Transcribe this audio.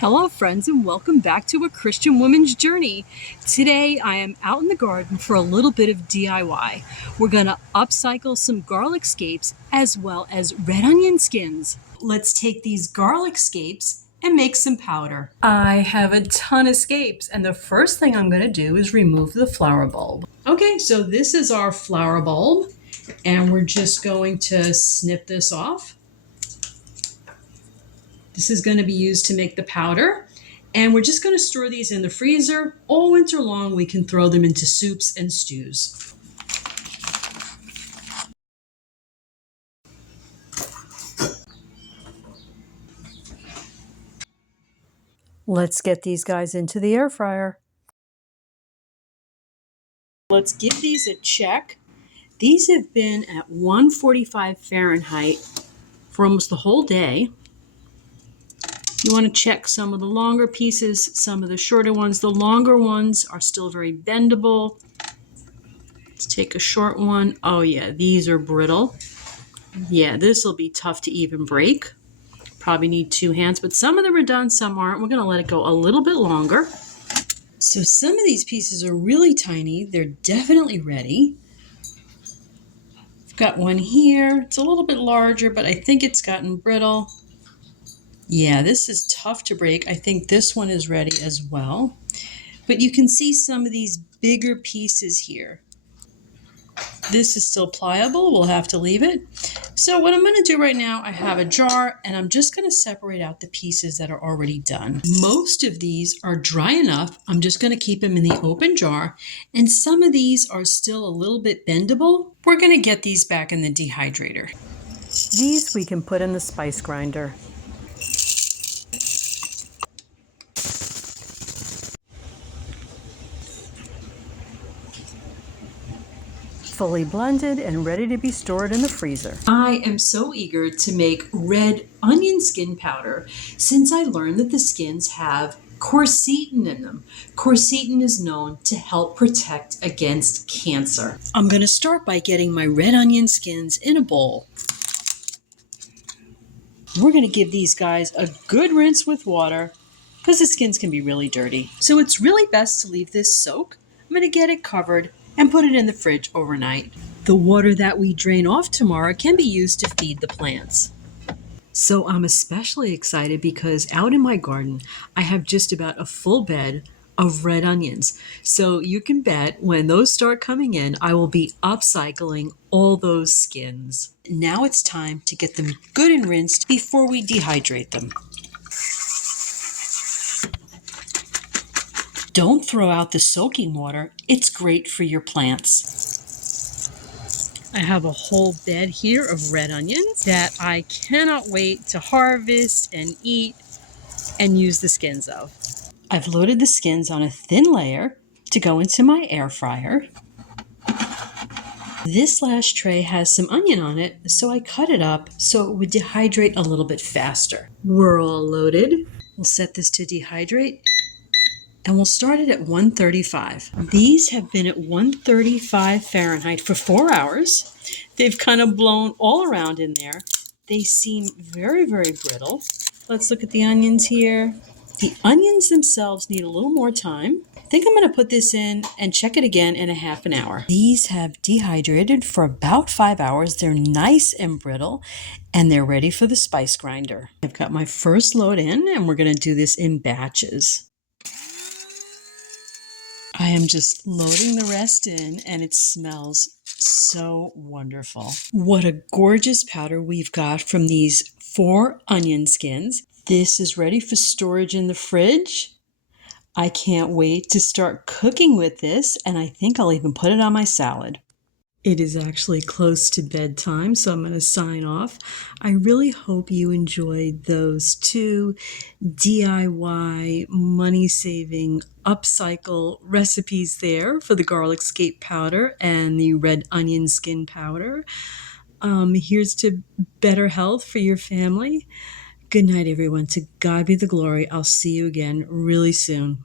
Hello friends, and welcome back to A Christian Woman's Journey. Today I am out in the garden for a little bit of DIY. We're going to upcycle some garlic scapes as well as red onion skins. Let's take these garlic scapes and make some powder. I have a ton of scapes, and the first thing I'm going to do is remove the flower bulb. Okay, so this is our flower bulb, and we're just going to snip this off. This is going to be used to make the powder, and we're just going to store these in the freezer. All winter long, we can throw them into soups and stews. Let's get these guys into the air fryer. Let's give these a check. These have been at 145 Fahrenheit for almost the whole day. You want to check some of the longer pieces, some of the shorter ones. The longer ones are still very bendable. Let's take a short one. Oh yeah, these are brittle. Yeah, this will be tough to even break. Probably need two hands, but some of them are done, some aren't. We're going to let it go a little bit longer. So some of these pieces are really tiny. They're definitely ready. I've got one here. It's a little bit larger, but I think it's gotten brittle. Yeah, this is tough to break. I think this one is ready as well. But you can see some of these bigger pieces here. This is still pliable. We'll have to leave it. So what I'm going to do right now, I have a jar, and I'm just going to separate out the pieces that are already done. Most of these are dry enough. I'm just going to keep them in the open jar. And some of these are still a little bit bendable. We're going to get these back in the dehydrator. These we can put in the spice grinder. Fully blended and ready to be stored in the freezer. I am so eager to make red onion skin powder since I learned that the skins have quercetin in them. Quercetin is known to help protect against cancer. I'm going to start by getting my red onion skins in a bowl. We're going to give these guys a good rinse with water because the skins can be really dirty. So it's really best to leave this soak. I'm going to get it covered and put it in the fridge overnight. The water that we drain off tomorrow can be used to feed the plants. So I'm especially excited because out in my garden, I have just about a full bed of red onions. So you can bet when those start coming in, I will be upcycling all those skins. Now it's time to get them good and rinsed before we dehydrate them. Don't throw out the soaking water. It's great for your plants. I have a whole bed here of red onions that I cannot wait to harvest and eat and use the skins of. I've loaded the skins on a thin layer to go into my air fryer. This last tray has some onion on it, so I cut it up so it would dehydrate a little bit faster. We're all loaded. We'll set this to dehydrate. And we'll start it at 135. These have been at 135 Fahrenheit for 4 hours. They've kind of blown all around in there. They seem very, very brittle. Let's look at the onions here. The onions themselves need a little more time. I think I'm going to put this in and check it again in a half an hour. These have dehydrated for about 5 hours. They're nice and brittle, and they're ready for the spice grinder. I've got my first load in, and we're going to do this in batches. I am just loading the rest in, and it smells so wonderful. What a gorgeous powder we've got from these 4 onion skins. This is ready for storage in the fridge. I can't wait to start cooking with this, and I think I'll even put it on my salad. It is actually close to bedtime, so I'm going to sign off. I really hope you enjoyed those 2 DIY money-saving upcycle recipes there for the garlic scape powder and the red onion skin powder. Here's to better health for your family. Good night, everyone. To God be the glory. I'll see you again really soon.